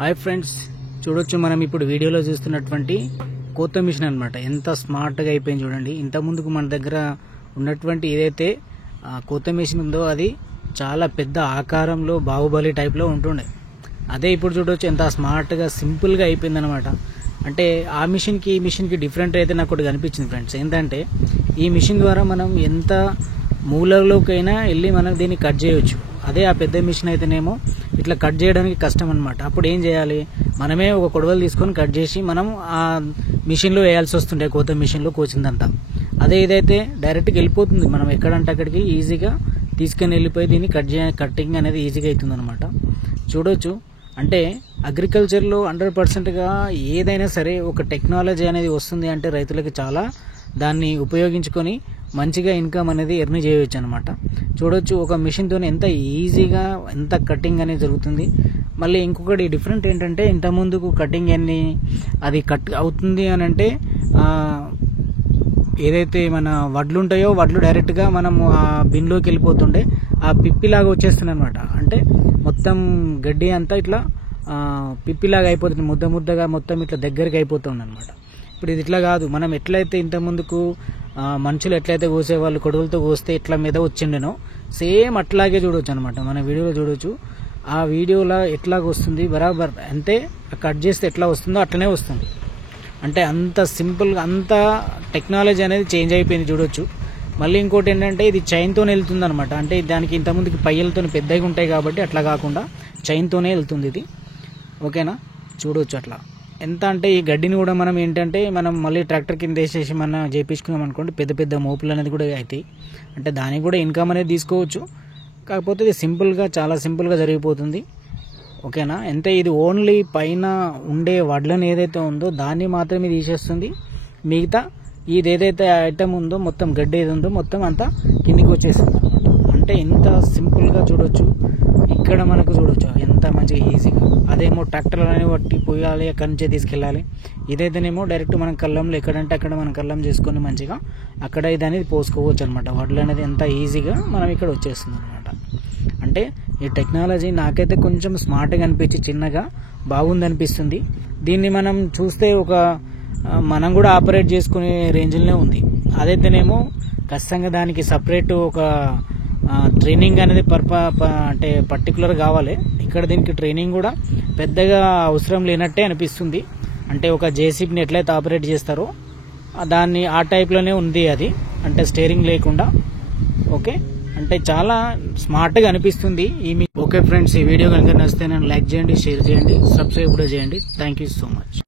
Hi friends, చూడొచ్చు మనం ఇప్పుడు వీడియోలో చూస్తున్నటువంటి కోత మిషన్ అన్నమాట. ఎంత స్మార్ట్గా అయిపోయింది చూడండి. ఇంత ముందుకు మన దగ్గర ఉన్నటువంటి ఏదైతే కోత మిషన్ ఉందో అది చాలా పెద్ద ఆకారంలో బాహుబలి టైప్లో ఉంటుండే. అదే ఇప్పుడు చూడొచ్చు ఎంత స్మార్ట్గా సింపుల్గా అయిపోయింది అనమాట. అంటే ఆ మిషన్కి ఈ మిషన్కి డిఫరెంట్ అయితే నాకు ఒకటి కనిపించింది ఫ్రెండ్స్. ఏంటంటే ఈ మిషన్ ద్వారా మనం ఎంత మూలలోకైనా వెళ్ళి మనం దీన్ని కట్ చేయవచ్చు. అదే ఆ పెద్ద మిషన్ అయితేనేమో ఇట్లా కట్ చేయడానికి కష్టం అనమాట. అప్పుడు ఏం చేయాలి, మనమే ఒక కొడవలు తీసుకొని కట్ చేసి మనం ఆ మిషన్లో వేయాల్సి వస్తుండే, కోత మిషన్లో కోసిందంతా. అదే ఇదైతే డైరెక్ట్గా వెళ్ళిపోతుంది, మనం ఎక్కడంటే అక్కడికి ఈజీగా తీసుకొని వెళ్ళిపోయి దీన్ని కట్టింగ్ అనేది ఈజీగా అవుతుంది అనమాట. చూడొచ్చు, అంటే అగ్రికల్చర్లో 100%గా ఏదైనా సరే ఒక టెక్నాలజీ అనేది వస్తుంది అంటే రైతులకి చాలా దాన్ని ఉపయోగించుకొని మంచిగా ఇన్కమ్ అనేది ఎర్న్ చేయవచ్చు అనమాట. చూడొచ్చు, ఒక మిషన్తో ఎంత ఈజీగా ఎంత కటింగ్ అనేది జరుగుతుంది. మళ్ళీ ఇంకొకటి డిఫరెంట్ ఏంటంటే ఇంత ముందుకు కటింగ్ అది కట్ అవుతుంది అని అంటే ఏదైతే మన వడ్లు ఉంటాయో వడ్లు డైరెక్ట్గా మనం ఆ బిన్లోకి వెళ్ళిపోతుండే, ఆ పిప్పిలాగా వచ్చేస్తుంది అనమాట. అంటే మొత్తం గడ్డి అంతా ఇట్లా పిప్పిలాగా అయిపోతుంది, ముద్దగా మొత్తం ఇట్లా దగ్గరికి అయిపోతుంది అనమాట. ఇప్పుడు ఇది ఇట్లా కాదు, మనం ఎట్లయితే ఇంత ముందుకు మనుషులు ఎట్లయితే కోసేవాళ్ళు కొడువులతో కోస్తే ఇట్లా మీద వచ్చిండేనో సేమ్ అట్లాగే చూడవచ్చు అనమాట. మన వీడియోలో చూడవచ్చు, ఆ వీడియోలో ఎట్లాగ వస్తుంది బరాబర్ అంతే, కట్ చేస్తే ఎట్లా వస్తుందో అట్లనే వస్తుంది. అంటే అంత సింపుల్గా అంత టెక్నాలజీ అనేది చేంజ్ అయిపోయింది చూడొచ్చు. మళ్ళీ ఇంకోటి ఏంటంటే ఇది చైన్తోనే వెళ్తుంది అనమాట. అంటే దానికి ఇంతకుముందుకి పయ్యలతో పెద్దగా ఉంటాయి కాబట్టి అట్లా కాకుండా చైన్తోనే వెళ్తుంది ఇది. ఓకేనా, చూడవచ్చు అట్లా ఎంత. అంటే ఈ గడ్డిని కూడా మనం ఏంటంటే మనం మళ్ళీ ట్రాక్టర్ కింద వేసేసి మనం చేయించుకున్నాం అనుకోండి, పెద్ద పెద్ద మోపులు అనేది కూడా అవుతాయి. అంటే దానికి కూడా ఇన్కమ్ అనేది తీసుకోవచ్చు. కాకపోతే ఇది సింపుల్గా చాలా సింపుల్గా జరిగిపోతుంది. ఓకేనా, ఎంత ఇది ఓన్లీ పైన ఉండే వడ్లను ఏదైతే ఉందో దాన్ని మాత్రమే తీసేస్తుంది. మిగతా ఇది ఏదైతే ఐటమ్ ఉందో మొత్తం గడ్డి ఏది ఉందో మొత్తం అంతా కిందికి వచ్చేస్తుంది అనమాట. అంటే ఇంత సింపుల్గా చూడొచ్చు. ఇక్కడ మనకు చూడొచ్చు ఎంత మంచిగా ఈజీగా. అదేమో ట్రాక్టర్ అనేవి పట్టి పోయాలి, అక్కడి నుంచే తీసుకెళ్ళాలి. ఇదైతేనేమో డైరెక్ట్ మనం కళ్ళంలో ఎక్కడంటే అక్కడ మనం కళ్ళం చేసుకొని మంచిగా అక్కడ ఇది అనేది పోసుకోవచ్చు అనమాట. వడ్లు అనేది ఎంత ఈజీగా మనం ఇక్కడ వచ్చేస్తుంది అనమాట. అంటే ఈ టెక్నాలజీ నాకైతే కొంచెం స్మార్ట్గా అనిపించి చిన్నగా బాగుంది అనిపిస్తుంది. దీన్ని మనం చూస్తే మనం కూడా ఆపరేట్ చేసుకునే రేంజ్లోనే ఉంది. అదైతేనేమో ఖచ్చితంగా దానికి సపరేట్ ఒక ట్రైనింగ్ అనేది అంటే పర్టికులర్ కావాలి. ఇక్కడ దీనికి ట్రైనింగ్ కూడా పెద్దగా అవసరం లేనట్టే అనిపిస్తుంది. అంటే ఒక జేసీబీని ఎట్లయితే ఆపరేట్ చేస్తారో దాన్ని ఆ టైప్లోనే ఉంది అది, అంటే స్టీరింగ్ లేకుండా. ఓకే, అంటే చాలా స్మార్ట్గా అనిపిస్తుంది. ఓకే ఫ్రెండ్స్, ఈ వీడియో కనుక నచ్చితే నన్ను లైక్ చేయండి, షేర్ చేయండి, సబ్స్క్రైబ్ కూడా చేయండి. Thank you so much.